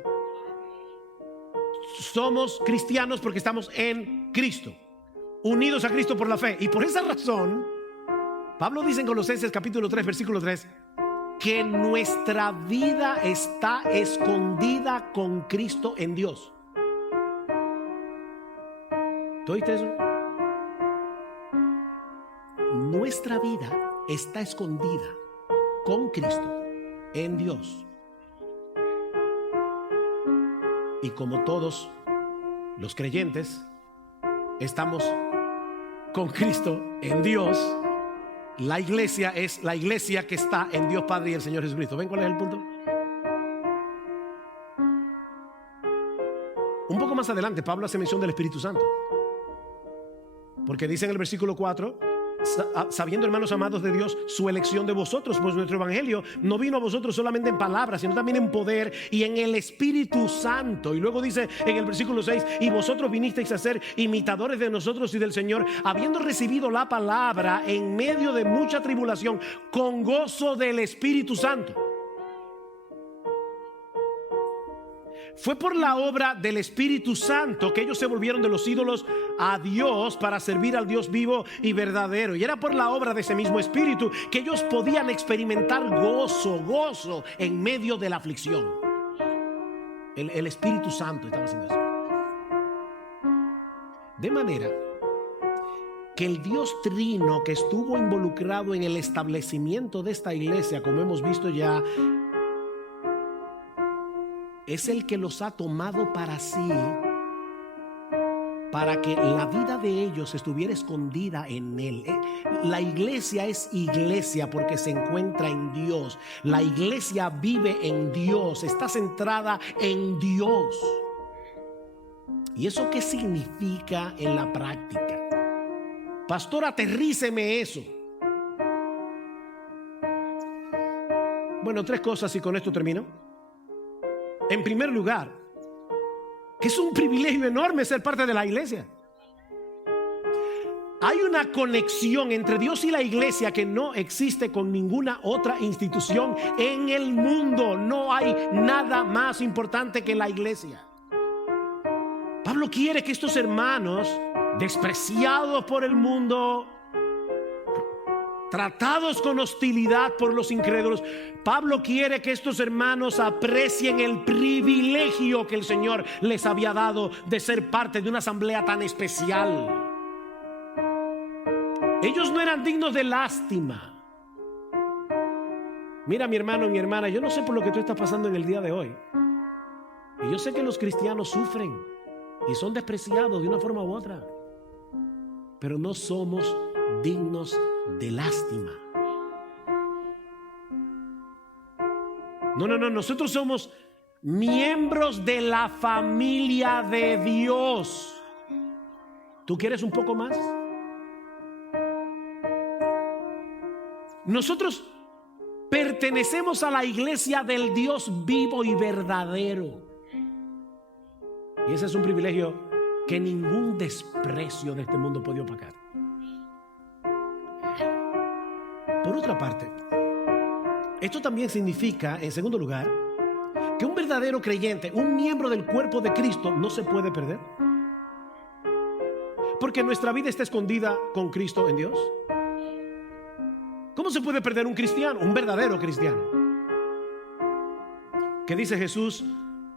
Somos cristianos porque estamos en Cristo, unidos a Cristo por la fe. Y por esa razón, Pablo dice en Colosenses capítulo 3, versículo 3, que nuestra vida está escondida con Cristo en Dios. ¿Tú oíste eso? Nuestra vida está escondida con Cristo en Dios. Y como todos los creyentes estamos con Cristo en Dios, la iglesia es la iglesia que está en Dios Padre y el Señor Jesucristo. ¿Ven cuál es el punto? Un poco más adelante Pablo hace mención del Espíritu Santo, porque dice en el versículo 4: sabiendo, hermanos amados de Dios, su elección de vosotros, pues nuestro evangelio no vino a vosotros solamente en palabras, sino también en poder y en el Espíritu Santo. Y luego dice en el versículo 6: y vosotros vinisteis a ser imitadores de nosotros y del Señor, habiendo recibido la palabra en medio de mucha tribulación, con gozo del Espíritu Santo. Fue por la obra del Espíritu Santo que ellos se volvieron de los ídolos a Dios para servir al Dios vivo y verdadero. Y era por la obra de ese mismo Espíritu que ellos podían experimentar gozo en medio de la aflicción. El Espíritu Santo estaba haciendo eso. De manera que el Dios Trino que estuvo involucrado en el establecimiento de esta iglesia, como hemos visto ya, es el que los ha tomado para sí, para que la vida de ellos estuviera escondida en Él. La iglesia es iglesia porque se encuentra en Dios. La iglesia vive en Dios, está centrada en Dios. ¿Y eso qué significa en la práctica? Pastor, aterríceme eso. Bueno, 3 cosas y con esto termino. En primer lugar, que es un privilegio enorme ser parte de la iglesia. Hay una conexión entre Dios y la iglesia que no existe con ninguna otra institución en el mundo. No hay nada más importante que la iglesia. Pablo quiere que estos hermanos, despreciados por el mundo, tratados con hostilidad por los incrédulos, Pablo quiere que estos hermanos aprecien el privilegio que el Señor les había dado de ser parte de una asamblea tan especial. Ellos no eran dignos de lástima. Mira, mi hermano y mi hermana, yo no sé por lo que tú estás pasando en el día de hoy, y yo sé que los cristianos sufren y son despreciados de una forma u otra, pero no somos dignos de lástima. No, nosotros somos miembros de la familia de Dios. ¿Tú quieres un poco más? Nosotros pertenecemos a la iglesia del Dios vivo y verdadero. Y ese es un privilegio que ningún desprecio de este mundo puede opacar. Por otra parte, esto también significa, en segundo lugar, que un verdadero creyente, un miembro del cuerpo de Cristo, no se puede perder. Porque nuestra vida está escondida con Cristo en Dios. ¿Cómo se puede perder un cristiano, un verdadero cristiano? ¿Qué dice Jesús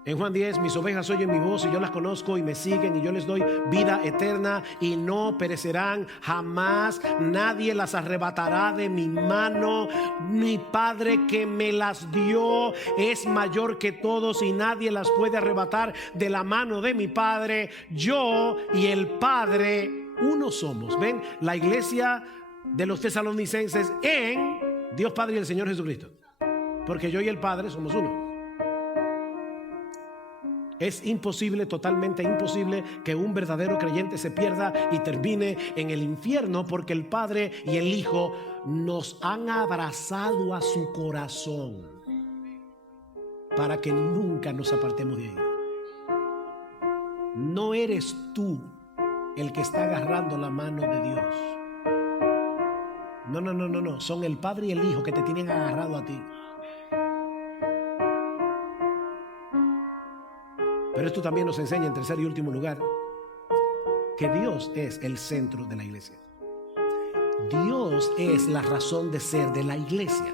en Juan 10? Mis ovejas oyen mi voz y yo las conozco y me siguen y yo les doy vida eterna y no perecerán jamás. Nadie las arrebatará de mi mano. Mi Padre que me las dio es mayor que todos y nadie las puede arrebatar de la mano de mi Padre. Yo y el Padre uno somos. Ven, la iglesia de los tesalonicenses en Dios Padre y el Señor Jesucristo, porque yo y el Padre somos uno. Es imposible, totalmente imposible, que un verdadero creyente se pierda y termine en el infierno, porque el Padre y el Hijo nos han abrazado a su corazón para que nunca nos apartemos de ahí. No eres tú el que está agarrando la mano de Dios. No. Son el Padre y el Hijo que te tienen agarrado a ti. Pero esto también nos enseña, en tercer y último lugar, que Dios es el centro de la iglesia. Dios es la razón de ser de la iglesia.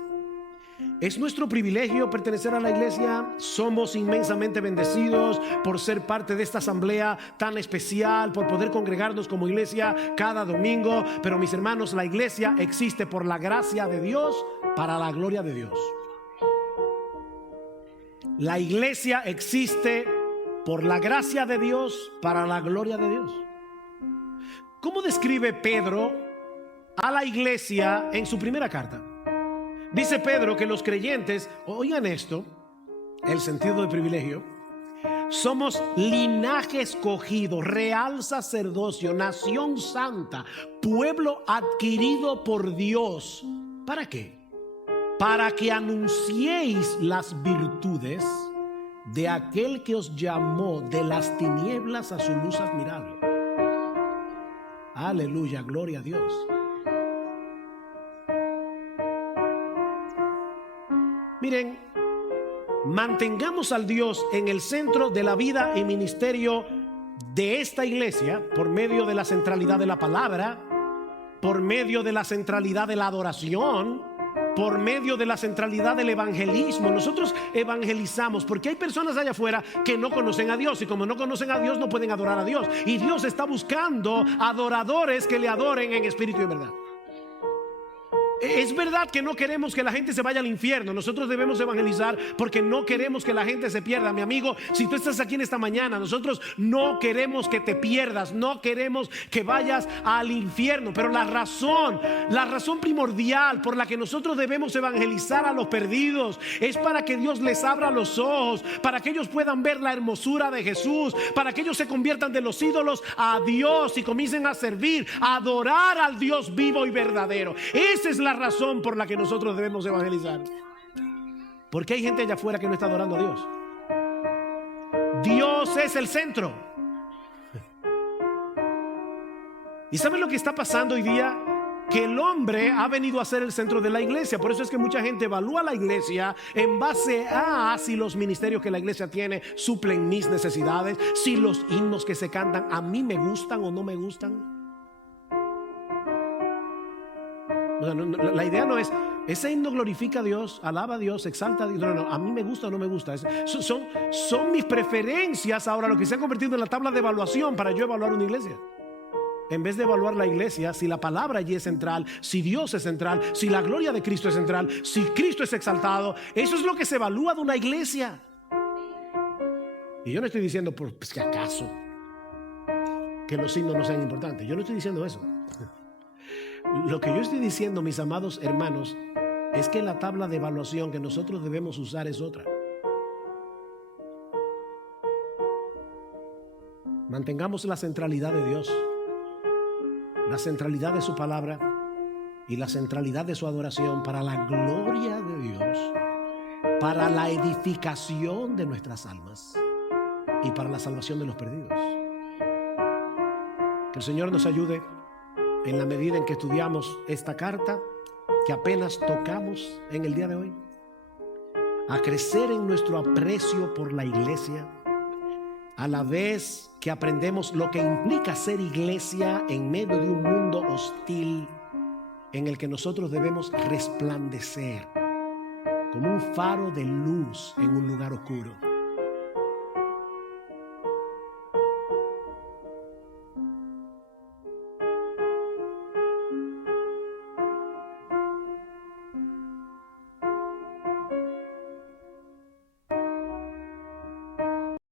Es nuestro privilegio pertenecer a la iglesia. Somos inmensamente bendecidos por ser parte de esta asamblea tan especial, por poder congregarnos como iglesia cada domingo. Pero mis hermanos, la iglesia existe por la gracia de Dios, para la gloria de Dios. La iglesia existe por la gracia de Dios, para la gloria de Dios. ¿Cómo describe Pedro a la iglesia en su primera carta? Dice Pedro que los creyentes, oigan esto, el sentido de privilegio, somos linaje escogido, real sacerdocio, nación santa, pueblo adquirido por Dios. ¿Para qué? Para que anunciéis las virtudes de aquel que os llamó de las tinieblas a su luz admirable. Aleluya, gloria a Dios. Miren, mantengamos al Dios en el centro de la vida y ministerio de esta iglesia por medio de la centralidad de la palabra, por medio de la centralidad de la adoración, por medio de la centralidad del evangelismo. Nosotros evangelizamos porque hay personas allá afuera que no conocen a Dios, y como no conocen a Dios no pueden adorar a Dios, y Dios está buscando adoradores que le adoren en espíritu y en verdad. Es verdad que no queremos que la gente se vaya al infierno. Nosotros debemos evangelizar porque no queremos que la gente se pierda. Mi amigo, si tú estás aquí en esta mañana, nosotros no queremos que te pierdas, no queremos que vayas al infierno. Pero la razón primordial por la que nosotros debemos evangelizar a los perdidos es para que Dios les abra los ojos, para que ellos puedan ver la hermosura de Jesús, para que ellos se conviertan de los ídolos a Dios y comiencen a servir, a adorar al Dios vivo y verdadero. Esa es la razón por la que nosotros debemos evangelizar. Porque hay gente allá afuera que no está adorando a Dios. Dios es el centro. ¿Y saben lo que está pasando hoy día? Que el hombre ha venido a ser el centro de la iglesia. Por eso es que mucha gente evalúa la iglesia en base a si los ministerios que la iglesia tiene suplen mis necesidades, si los himnos que se cantan a mí me gustan o no me gustan. La idea no es, ese himno glorifica a Dios, alaba a Dios, exalta a Dios. No, a mí me gusta o no me gusta. Son mis preferencias ahora lo que se ha convertido en la tabla de evaluación para yo evaluar una iglesia. En vez de evaluar la iglesia, si la palabra allí es central, si Dios es central, si la gloria de Cristo es central, si Cristo es exaltado, eso es lo que se evalúa de una iglesia. Y yo no estoy diciendo por si acaso que los himnos no sean importantes. Yo no estoy diciendo eso. Lo que yo estoy diciendo, mis amados hermanos, es que la tabla de evaluación que nosotros debemos usar es otra. Mantengamos la centralidad de Dios, la centralidad de su palabra y la centralidad de su adoración para la gloria de Dios, para la edificación de nuestras almas y para la salvación de los perdidos. Que el Señor nos ayude en la medida en que estudiamos esta carta que apenas tocamos en el día de hoy, a crecer en nuestro aprecio por la iglesia, a la vez que aprendemos lo que implica ser iglesia en medio de un mundo hostil en el que nosotros debemos resplandecer como un faro de luz en un lugar oscuro.